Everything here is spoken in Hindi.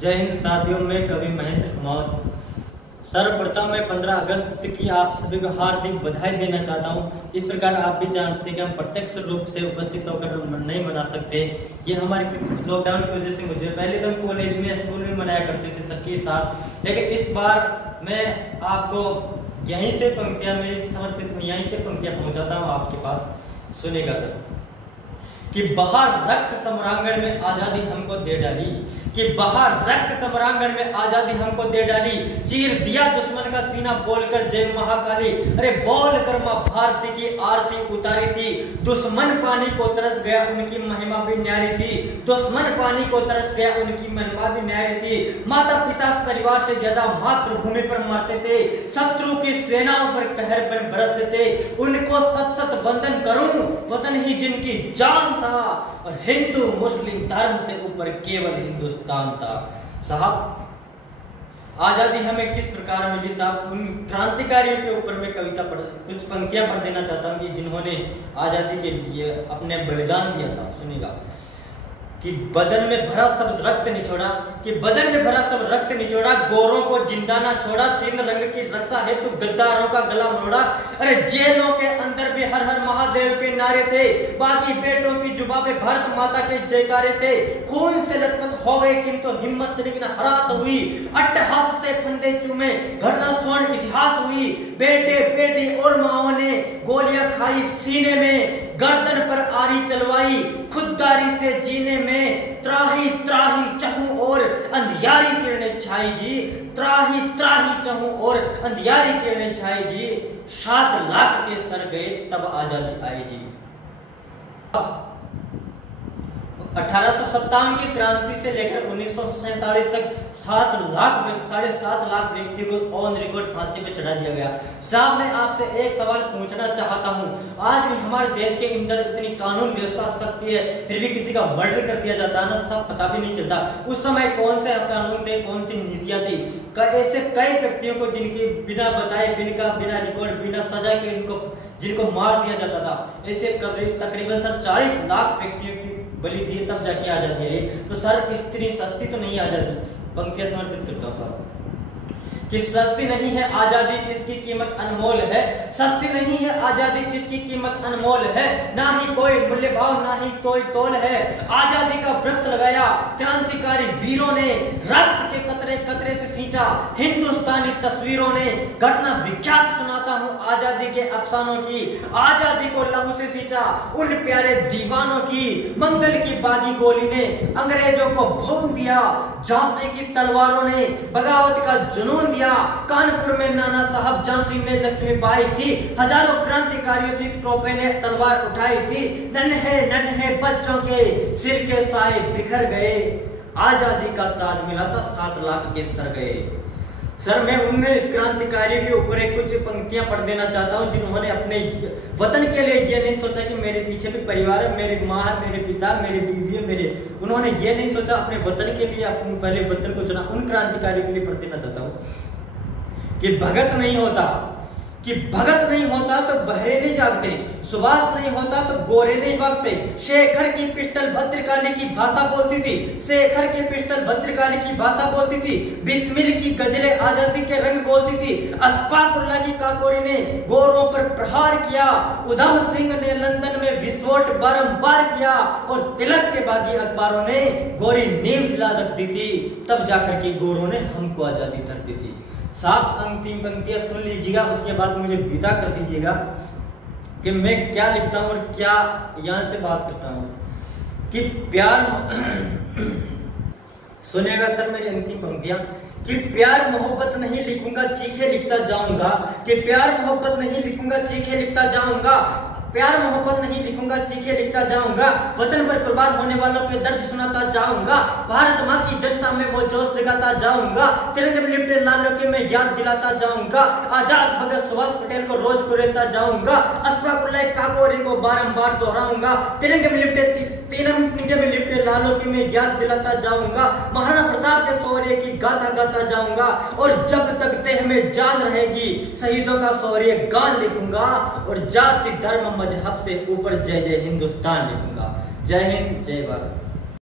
जय हिंद साथियों, मैं कवि महेंद्र कुमार। सर्वप्रथम मैं 15 अगस्त की आप सभी को हार्दिक बधाई देना चाहता हूं। इस प्रकार आप भी जानते हैं कि हम प्रत्यक्ष रूप से उपस्थित होकर नहीं मना सकते। ये हमारे कुछ लॉकडाउन की वजह से मुझे पहले तो कॉलेज में स्कूल में मनाया करते थे सबके साथ, लेकिन इस बार मैं आपको यहीं से पंक्तियां मेरी समर्पित यहीं से पंक्तियां पहुंचाता हूँ आपके पास। सुनेगा सब कि बाहर रक्त सम्रांगण में आजादी हमको दे डाली, कि बाहर रक्त सम्रांगण में आजादी हमको दे डाली, चीर दिया दुश्मन का सीना बोलकर जय महाकाली। अरे बोल कर मां भारती की आरती उतारी थी, दुश्मन पानी को तरस गया उनकी महिमा भी न्यारी थी, दुश्मन पानी को तरस गया उनकी महिमा भी न्यारी थी। माता पिता परिवार से ज्यादा मातृभूमि पर मारते थे, शत्रु की सेनाओं पर कहर पर बरसते थे। उनको सत सत वंदन करूं, वतन ही जिनकी जान था, और हिंदू मुस्लिम धर्म से ऊपर केवल हिंदुस्तान था। साहब, आजादी हमें किस प्रकार मिली साहब, उन क्रांतिकारियों के ऊपर मैं कविता पढ़ कुछ पंक्तियां पढ़ देना चाहता हूं कि जिन्होंने आजादी के लिए अपने बलिदान दिया। साहब सुनिएगा कि बदन में भरा सब रक्त निचोड़ा, कि बदन में भरा सब रक्त निचोड़ा, गोरों को जिंदा ना छोड़ा, तीन रंग की रक्षा है तो गद्दारों का गला मोड़ा। अरे जेलों के अंदर भी हर हर महादेव के नारे थे, बाकी बेटों की जुबां पे भारत माता के जयकारे थे। खून से लथपथ हो गए किंतु हिम्मत लेकिन हरास हुई, अट्टहास से फंदे चूमे घटना स्वर्ण इतिहास हुई। बेटे बेटी और माओ ने गोलियां खाई सीने में, गर्दन पर आरी चलवाई, खुददारी से जीने में त्राही त्राही चहूं और अंधियारी किरणें छाई जी, त्राही त्राही चहूं और अंधियारी किरणें छाई जी। 7 लाख के सर गए तब आजादी आई जी। 1857 की क्रांति से लेकर 1947 तक 7.5 लाख व्यक्ति को ऑन रिकॉर्ड फांसी पे चढ़ा दिया गया। साहब, मैं आपसे एक सवाल पूछना चाहता हूं, आज भी हमारे देश के अंदर इतनी कानून व्यवस्था सख्ती है, फिर भी किसी का मर्डर कर दिया जाता है ना, साहब पता भी नहीं चलता उस समय कौन से कानून थे, कौन सी नीतियां थी। ऐसे कई व्यक्तियों को जिनकी बिना बताए, बिना रिकॉर्ड, बिना सजा के जिनको मार दिया जाता था। ऐसे तकरीबन सर 40 लाख व्यक्तियों की बलि दिए तब जाके आजादी आई। तो सर इतनी सस्ती तो नहीं आजादी। पंक्तियां समर्पित करता हूं साहब कि सस्ती नहीं है आजादी, इसकी कीमत अनमोल है, सस्ती नहीं है आजादी, इसकी कीमत अनमोल है, ना ही कोई मूल्य भाव ना ही कोई तोल है। आजादी का वृक्ष लगाया क्रांतिकारी वीरों ने, रक्त के कतरे कतरे से सींचा हिंदुस्तानी तस्वीरों ने। घटना विख्यात सुनाता हूं आजादी के अफसानों की, आजादी को लहू से सींचा उन प्यारे दीवानों की। मंगल की बागी गोली ने अंग्रेजों को भून दिया, झांसी की तलवारों ने बगावत का जुनून दिया। कानपुर में नाना साहब, झांसी में लक्ष्मीबाई थी, हजारों क्रांतिकारियों से टोपे ने तलवार उठाई थी। नन्हे नन्हे बच्चों के सिर के साए बिखर गए, आजादी का ताज मिला था 7 लाख के सर गए। सर, मैं उन क्रांतिकारियों के ऊपर कुछ पंक्तियां पढ़ देना चाहता हूं जिन्होंने अपने वतन के लिए ये नहीं सोचा कि मेरे पीछे भी परिवार है, मेरी माँ है, मेरे पिता, मेरी बीवी है, उन्होंने ये नहीं सोचा, अपने वतन के लिए अपने पहले वतन को चुना। उन क्रांतिकारियों के लिए पढ़ देना चाहता हूं कि भगत नहीं होता तो बहरे नहीं जागते, सुभाष नहीं होता तो गोरे नहीं भागते। शेखर की पिस्टल भद्रकाली की भाषा बोलती थी, शेखर की पिस्टल भद्रकाली की भाषा बोलती थी। बिस्मिल की गजलें आजादी के रंग बोलती थी। अशफाकुल्लाह की काकोरी ने गोरों पर प्रहार किया, उधम सिंह ने लंदन में विस्फोट बारंबार किया, और तिलक के बागी अखबारों ने गोरी नींव हिला रख दी थी, तब जाकर के गोरों ने हमको आजादी तक दी थी। साहब, अंतिम पंक्तियां सुन लीजिएगा, उसके बाद मुझे विदा कर दीजिएगा कि मैं क्या लिखता हूं और क्या यहां से बात करता हूं। कि प्यार सुनेगा सर मेरी अंतिम पंक्तियां कि प्यार मोहब्बत नहीं लिखूंगा चीखे लिखता जाऊंगा, कि प्यार मोहब्बत नहीं लिखूंगा चीखे लिखता जाऊंगा, प्यार मोहब्बत नहीं लिखूंगा चीखे लिखता जाऊंगा, वतन पर कुर्बान होने वालों के दर्द सुनाता जाऊंगा, भारत माँ की जनता में वो जोश जगाता जाऊंगा, तिरंगे में लिपटे लालों के मैं याद दिलाता जाऊंगा, आजाद भगत सुभाष पटेल को रोज कुरेता जाऊंगा, अशफाकुल्लाह काकोरी को बारंबार दोहराऊंगा, तिरंगे में लिपटे लालों की मैं याद दिलाता जाऊंगा, महाराणा प्रताप के शौर्य की गाथा गाता जाऊंगा, और जब तक देह में जान रहेगी शहीदों का शौर्य गान लिखूंगा, और जाति धर्म मजहब से ऊपर जय जय हिंदुस्तान लिखूंगा। जय हिंद, जय भारत।